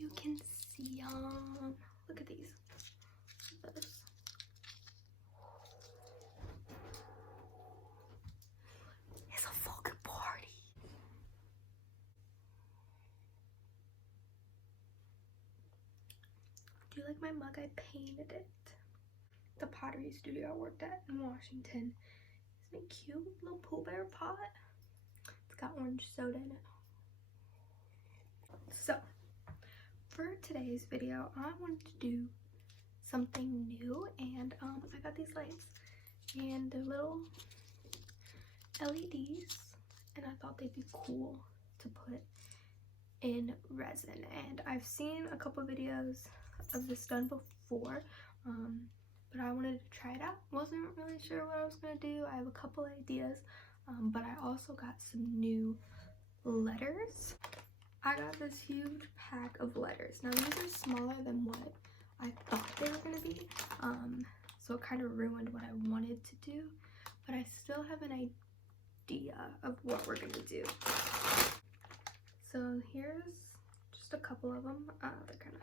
you can see them. Look at these. Look at this. It's a fucking party. Do you like my mug? I painted it. The pottery studio I worked at in Washington. Isn't it cute? Little Pooh Bear pot. It's got orange soda in it. So, for today's video, I wanted to do something new, and I got these lights, and they're little LEDs, and I thought they'd be cool to put in resin. And I've seen a couple videos of this done before, but I wanted to try it out. Wasn't really sure what I was gonna do. I have a couple ideas, but I also got some new letters. I got this huge pack of letters. Now these are smaller than what I thought they were gonna be, so it kind of ruined what I wanted to do, but I still have an idea of what we're gonna do. So here's just a couple of them. They're kind of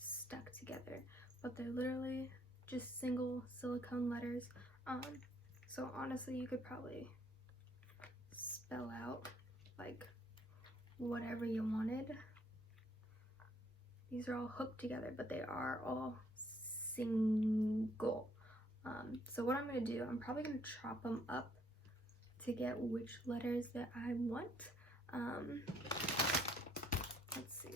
stuck together, but they're literally just single silicone letters. So honestly, you could probably spell out like whatever you wanted. These are all hooked together, but they are all single. So what I'm gonna do, I'm probably gonna chop them up to get which letters that I want. Let's see.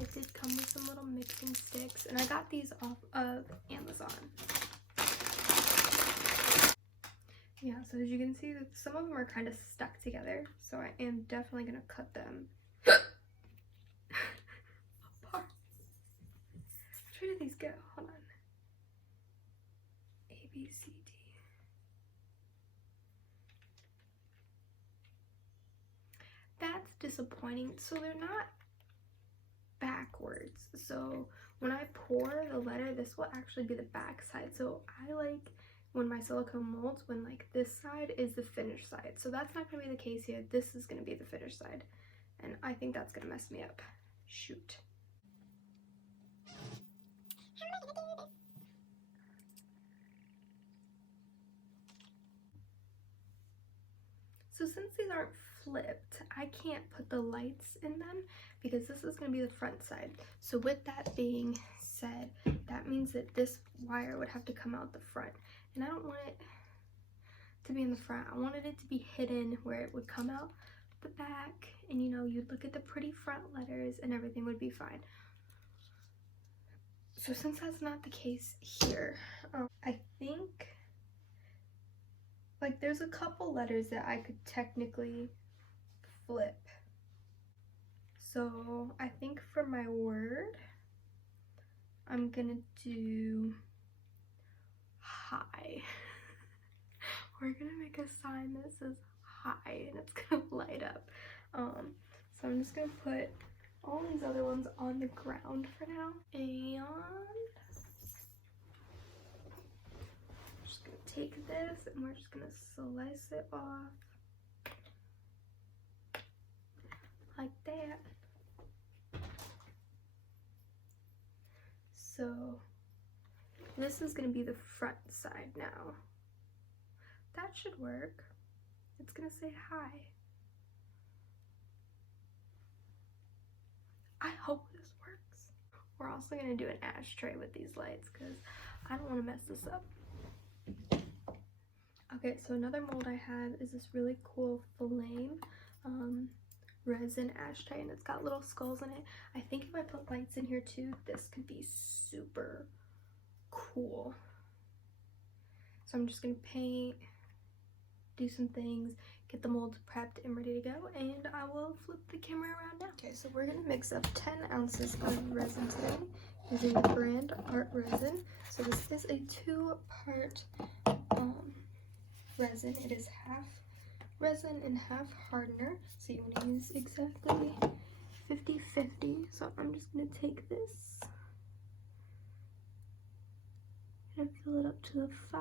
It did come with some little mixing sticks, and I got these off of Amazon. Yeah, so as you can see, some of them are kind of stuck together, so I am definitely gonna cut them apart. Which way do these go? Hold on. A, B, C, D. That's disappointing. So they're not backwards. So when I pour the letter, this will actually be the back side. So I like when my silicone molds, when like this side is the finished side. So that's not gonna be the case here. This is gonna be the finished side, and I think that's gonna mess me up. Shoot. So since these aren't flipped, I can't put the lights in them because this is going to be the front side. So with that being said, that means that this wire would have to come out the front. And I don't want it to be in the front. I wanted it to be hidden where it would come out the back. And you know, you'd look at the pretty front letters and everything would be fine. So since that's not the case here, I think like there's a couple letters that I could technically flip. So I think for my word, I'm gonna do hi. We're gonna make a sign that says hi, and it's gonna light up. So I'm just gonna put all these other ones on the ground for now, and take this and we're just gonna slice it off like that. So this is gonna be the front side now. That should work. It's gonna say hi. I hope this works. We're also gonna do an ashtray with these lights because I don't want to mess this up. Okay, so another mold I have is this really cool flame resin ashtray, and it's got little skulls in it. I think if I put lights in here too, this could be super cool. So I'm just gonna paint, do some things, get the molds prepped and ready to go, and I will flip the camera around now. Okay, so we're gonna mix up 10 ounces of resin today using the brand Art Resin. So this is a 2-part resin. It is half resin and half hardener, so you want to use exactly 50-50. So I'm just going to take this and fill it up to the 5,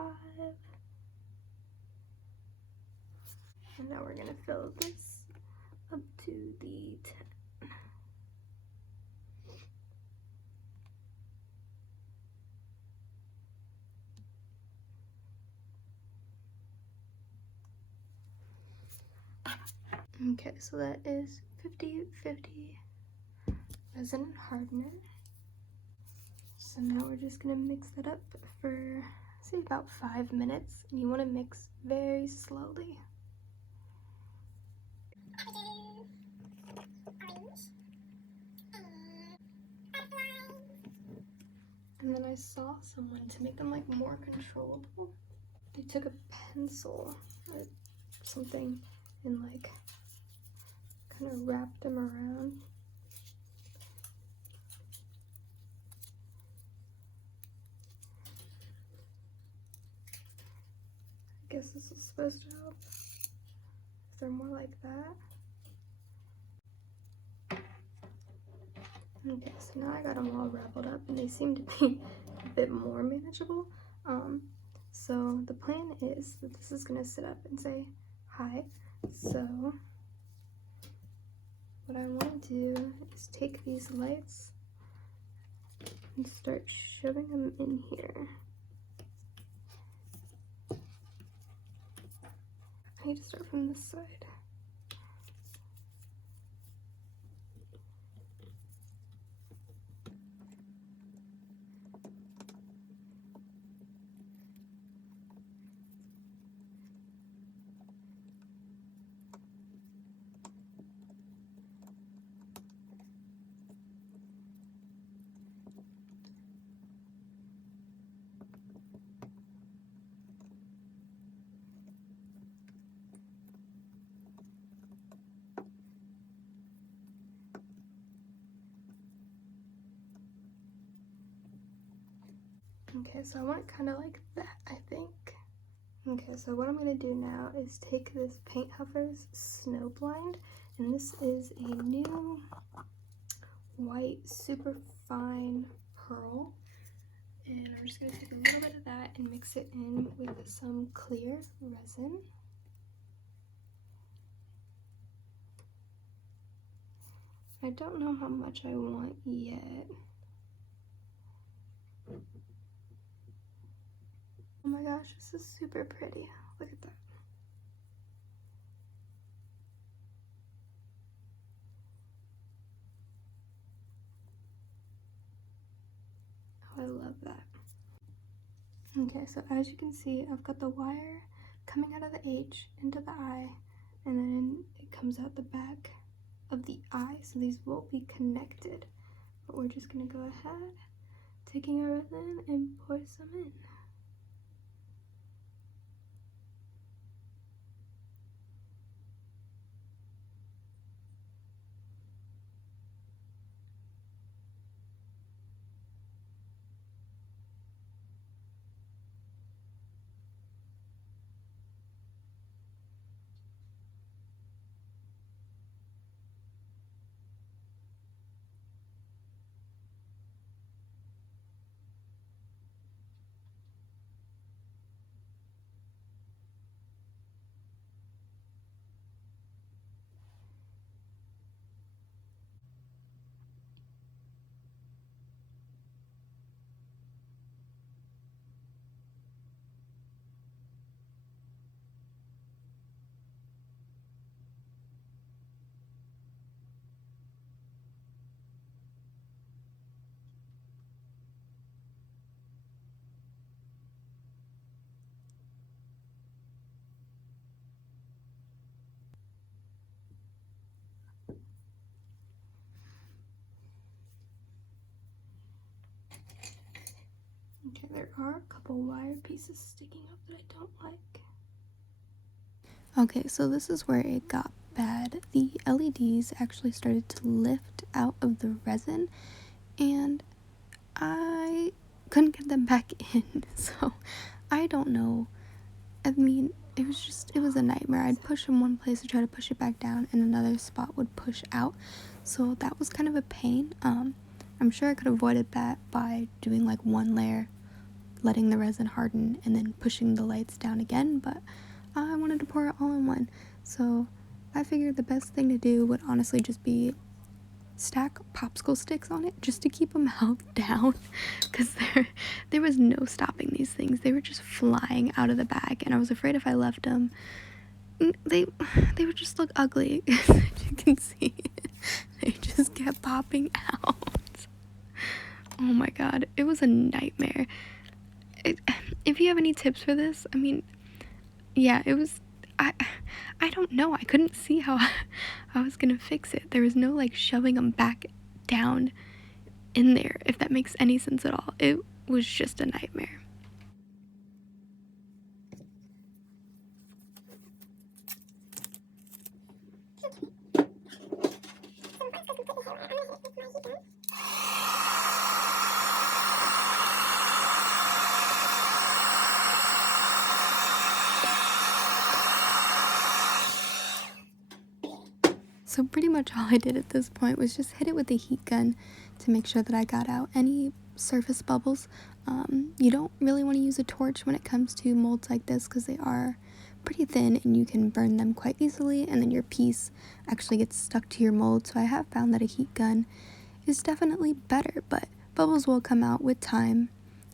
and now we're going to fill this up to the 10. Okay, so that is 50/50 resin and hardener. So now we're just gonna mix that up for, say, about 5 minutes, and you want to mix very slowly. And then I saw someone, to make them like more controllable, they took a pencil or something and like kind of wrapped them around. I guess this is supposed to help if they're more like that. Okay, so now I got them all wrapped up and they seem to be a bit more manageable. So the plan is that this is gonna sit up and say hi. So what I want to do is take these lights and start shoving them in here. I need to start from this side. Okay, so I want it kind of like that, I think. Okay, so what I'm going to do now is take this PAINTHUFFER's Snow Blind, and this is a new white super fine pearl, and I'm just going to take a little bit of that and mix it in with some clear resin. I don't know how much I want yet. Oh my gosh, this is super pretty. Look at that. Oh, I love that. Okay, so as you can see, I've got the wire coming out of the H into the I, and then it comes out the back of the I, so these won't be connected. But we're just gonna go ahead, taking our resin and pour some in. Okay, there are a couple wire pieces sticking up that I don't like. Okay, so this is where it got bad. The LEDs actually started to lift out of the resin, and I couldn't get them back in, so I don't know. I mean, it was a nightmare. I'd push in one place to try to push it back down, and another spot would push out, so that was kind of a pain. I'm sure I could have avoided that by doing like one layer, letting the resin harden, and then pushing the lights down again, but I wanted to pour it all in one, so I figured the best thing to do would honestly just be stack popsicle sticks on it, just to keep them held down, because there was no stopping these things. They were just flying out of the bag, and I was afraid if I left them, they would just look ugly. As you can see, they just kept popping out. Oh my god, it was a nightmare. If you have any tips for this, I mean, yeah, it was, I don't know, I couldn't see how I was gonna fix it. There was no like shoving them back down in there, if that makes any sense at all. It was just a nightmare. So pretty much all I did at this point was just hit it with a heat gun to make sure that I got out any surface bubbles. You don't really want to use a torch when it comes to molds like this because they are pretty thin and you can burn them quite easily, and then your piece actually gets stuck to your mold. So I have found that a heat gun is definitely better, but bubbles will come out with time.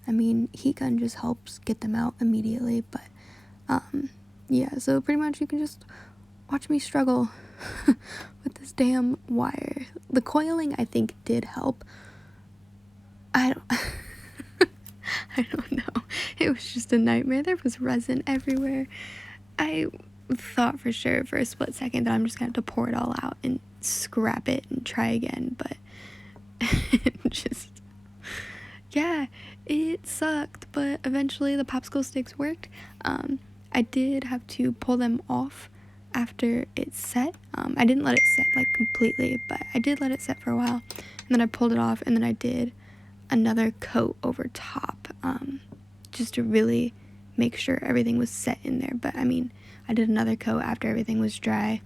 I mean, heat gun just helps get them out immediately, but yeah, so pretty much you can just watch me struggle with this damn wire. The coiling, I think, did help. I don't know. It was just a nightmare. There was resin everywhere. I thought for sure for a split second that I'm just gonna have to pour it all out and scrap it and try again, but just, yeah, it sucked, but eventually the popsicle sticks worked. I did have to pull them off after it set. I didn't let it set like completely, but I did let it set for a while, and then I pulled it off, and then I did another coat over top, just to really make sure everything was set in there. But I mean, I did another coat after everything was dry.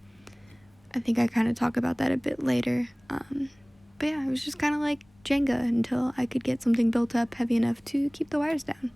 I think I kind of talk about that a bit later. But yeah, it was just kind of like Jenga until I could get something built up heavy enough to keep the wires down.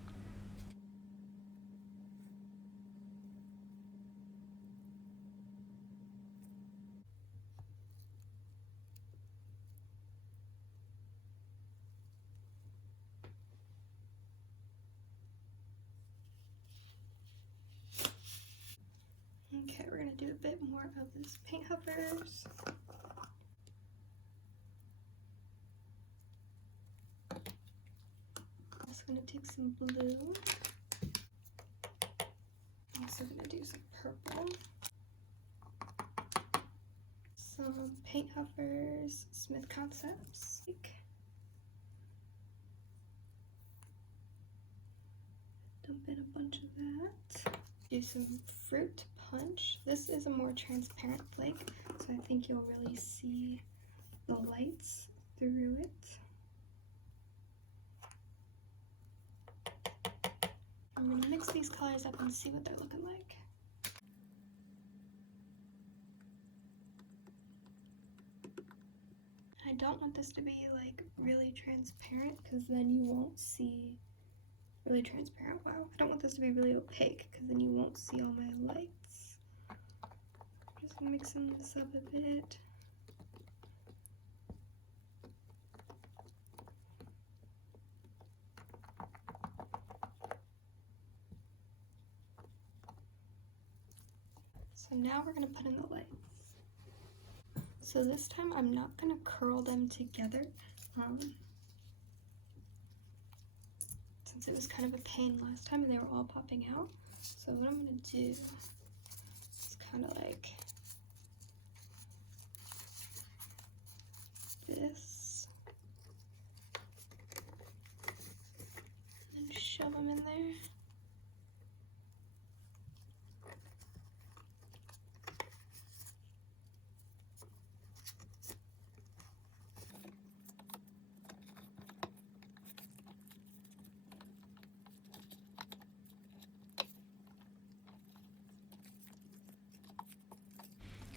Okay, we're gonna do a bit more of this paint huffers. Also gonna take some blue. Also gonna do some purple. Some paint huffers, Smith Concepts. Dump in a bunch of that. Do some fruit punch. This is a more transparent flake, so I think you'll really see the lights through it. I'm gonna mix these colors up and see what they're looking like. I don't want this to be like really transparent because then you won't see really transparent. Wow, I don't want this to be really opaque because then you won't see all my lights. Just mixing this up a bit. So now we're gonna put in the lights. So this time I'm not gonna curl them together, since it was kind of a pain last time and they were all popping out. So what I'm gonna do is kind of like this, and then shove them in there.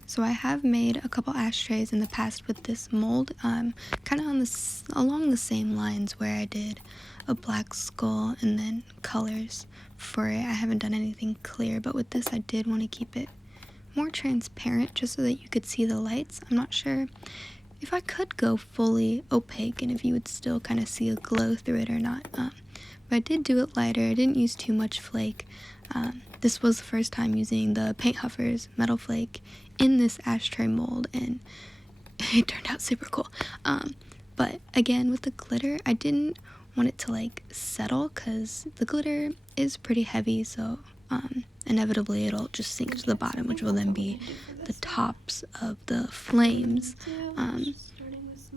So I have made a couple ashtrays in the past with this mold, kind of on this along the same lines where I did a black skull and then colors for it. I haven't done anything clear, but with this I did want to keep it more transparent just so that you could see the lights. I'm not sure if I could go fully opaque and if you would still kind of see a glow through it or not, but I did do it lighter. I didn't use too much flake. this was the first time using the PAINTHUFFER's Metal Flake in this ashtray mold, and it turned out super cool. But again, with the glitter, I didn't want it to like settle because the glitter is pretty heavy, so inevitably it'll just sink to the bottom, which will then be the tops of the flames.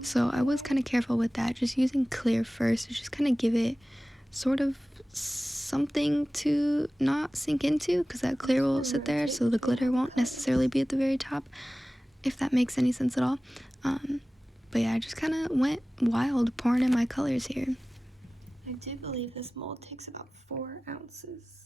So I was kind of careful with that, just using clear first to just kind of give it sort of something to not sink into, because that clear will sit there, so the glitter won't necessarily be at the very top, if that makes any sense at all. But yeah, I just kind of went wild pouring in my colors here. I do believe this mold takes about 4 ounces.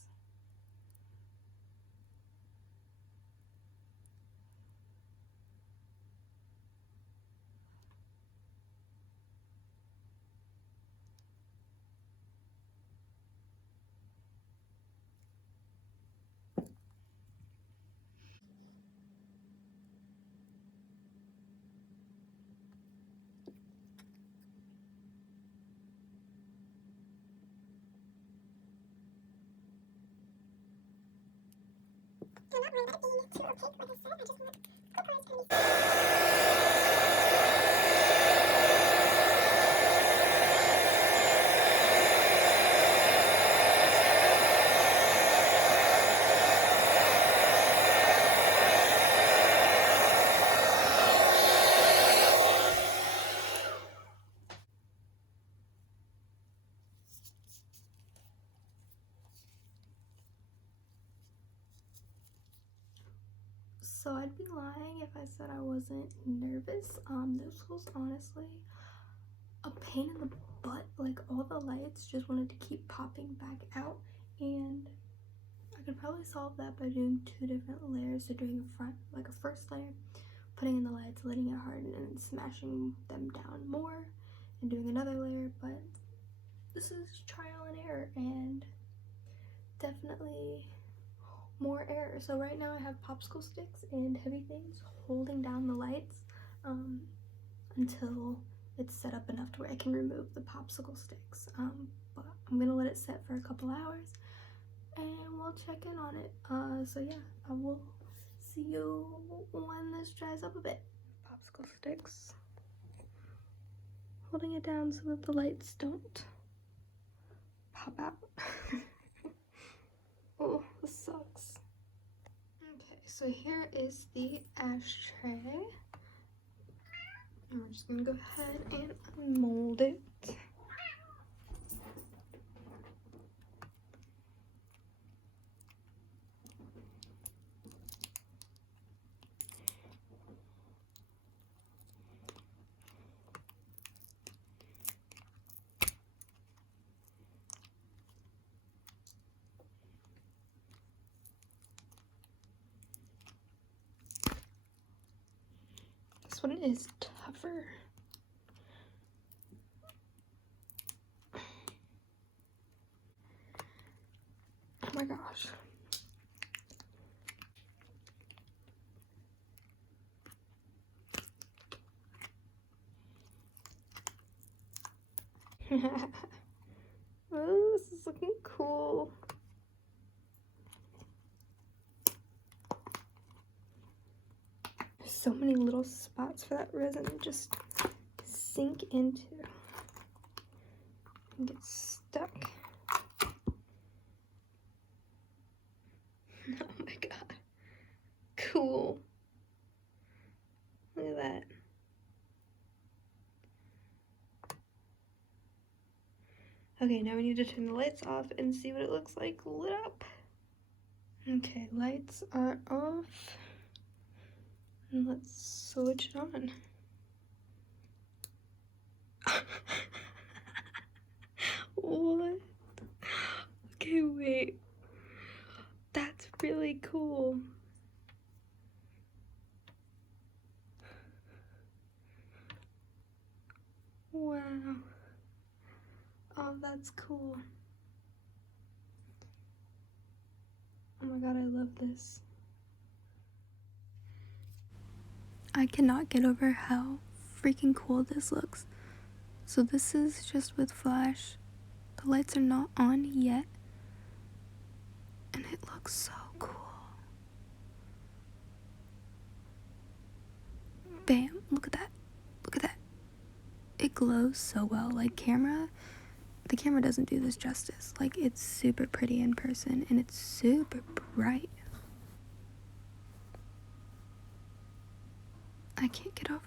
I'm not worried about it being too opaque, like I said, I just want the colors to be... So I'd be lying if I said I wasn't nervous. This was honestly a pain in the butt. Like, all the lights just wanted to keep popping back out, and I could probably solve that by doing 2 different layers. So doing a first layer, putting in the lights, letting it harden, and smashing them down more, and doing another layer. But this is trial and error, and definitely more error. So right now I have popsicle sticks and heavy things holding down the lights until it's set up enough to where I can remove the popsicle sticks. But I'm gonna let it set for a couple hours and we'll check in on it. So yeah, I will see you when this dries up a bit. Popsicle sticks, holding it down so that the lights don't pop out. Oh, this sucks. Okay, so here is the ashtray. And we're just gonna go ahead and unmold it. This one is tougher. Oh my gosh. Oh, this is looking cool. There's so many little spots for that resin to just sink into and get stuck. Oh my god. Cool. Look at that. Okay, now we need to turn the lights off and see what it looks like lit up. Okay, lights are off. And let's switch it on. What? Okay, wait. That's really cool. Wow. Oh, that's cool. Oh my god, I love this. I cannot get over how freaking cool this looks. So this is just with flash. The lights are not on yet. and it looks so cool. Bam, look at that. Look at that. It glows so well. Like the camera doesn't do this justice. Like, it's super pretty in person and it's super bright. I can't get over it.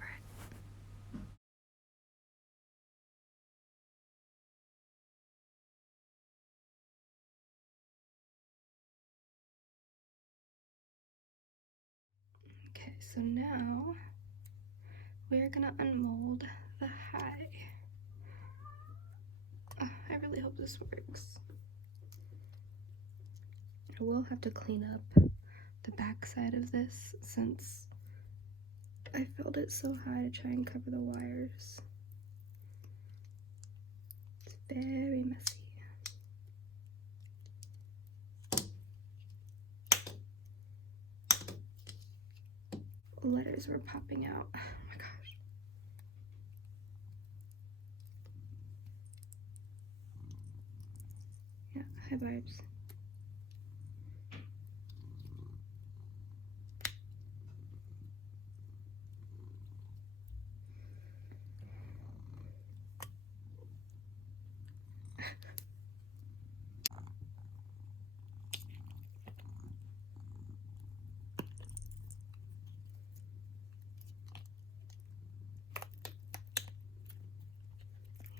Okay, so now we're gonna unmold the high. I really hope this works. I will have to clean up the back side of this since I filled it so high to try and cover the wires. It's very messy. Letters were popping out. Oh my gosh. Yeah, high vibes.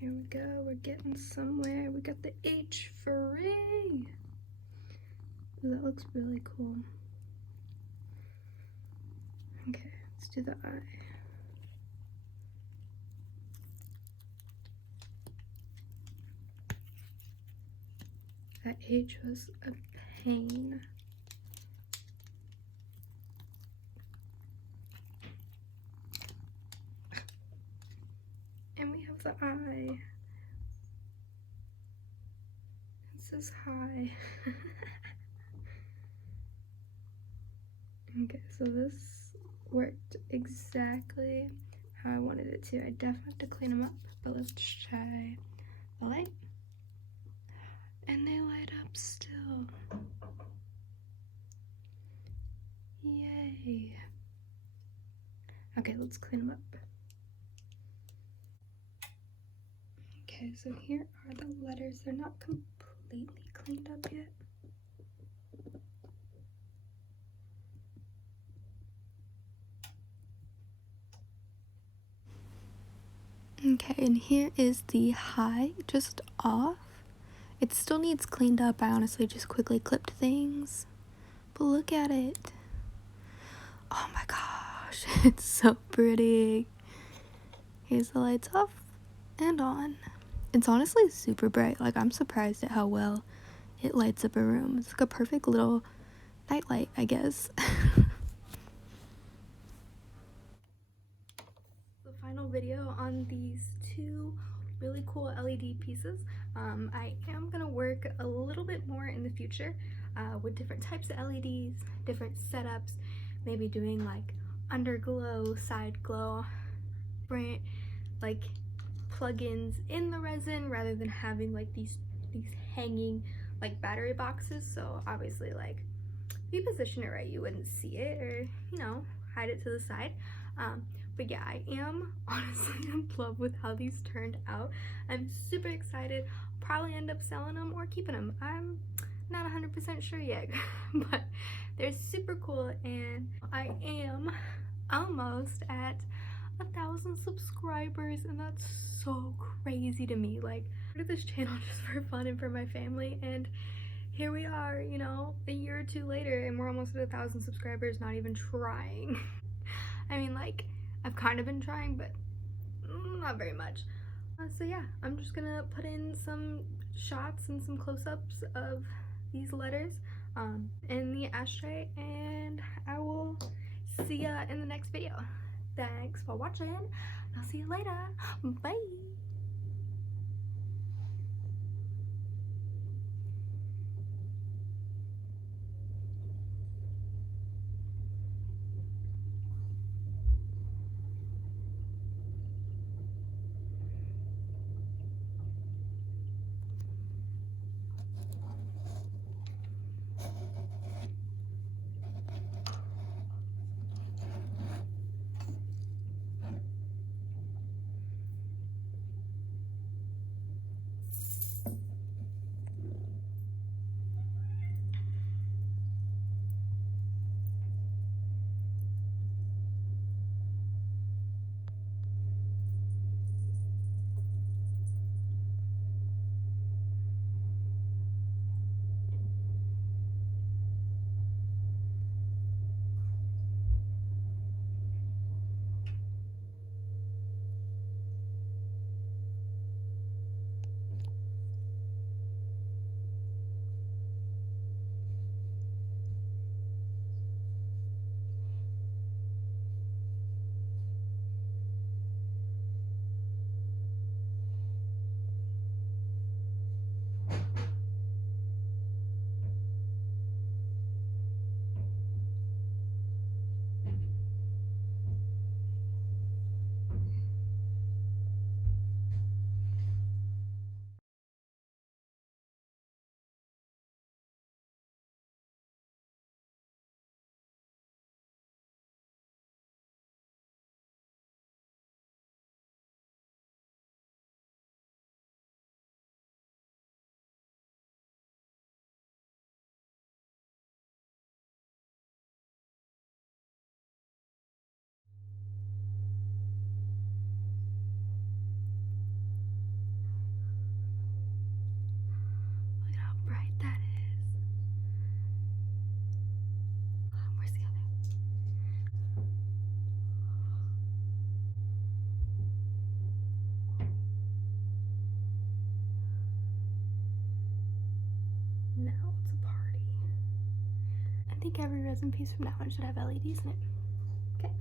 Here we go, we're getting somewhere. We got the H for ring. Ooh, that looks really cool. Okay, let's do the I. That H was a pain. And we have the I. It says hi. Okay, so this worked exactly how I wanted it to. I definitely have to clean them up, but let's try the light. And they light up still. Yay. Okay, let's clean them up. Okay, so here are the letters. They're not completely cleaned up yet. Okay, and here is the high, just off. It still needs cleaned up. I honestly just quickly clipped things. But look at it. Oh my gosh, it's so pretty. Here's the lights off and on. It's honestly super bright. Like, I'm surprised at how well it lights up a room. It's like a perfect little nightlight, I guess. The final video on these two really cool LED pieces. I am gonna work a little bit more in the future with different types of LEDs, different setups, maybe doing like underglow, side glow, different like plugins in the resin rather than having like these hanging like battery boxes. So obviously, like, if you position it right, you wouldn't see it, or, you know, hide it to the side. But yeah, I am honestly in love with how these turned out. I'm super excited. I'll probably end up selling them or keeping them. I'm not 100% sure yet, but they're super cool, and I am almost at 1,000 subscribers, and that's so crazy to me. Like, I started this channel just for fun and for my family, and here we are, you know, a year or two later, and we're almost at 1,000 subscribers, not even trying. I mean, like, I've kind of been trying, but not very much. So yeah, I'm just gonna put in some shots and some close-ups of these letters in the ashtray, and I will see ya in the next video. Thanks for watching. I'll see you later. Bye. now it's a party. I think every resin piece from now on should have LEDs in it. Okay.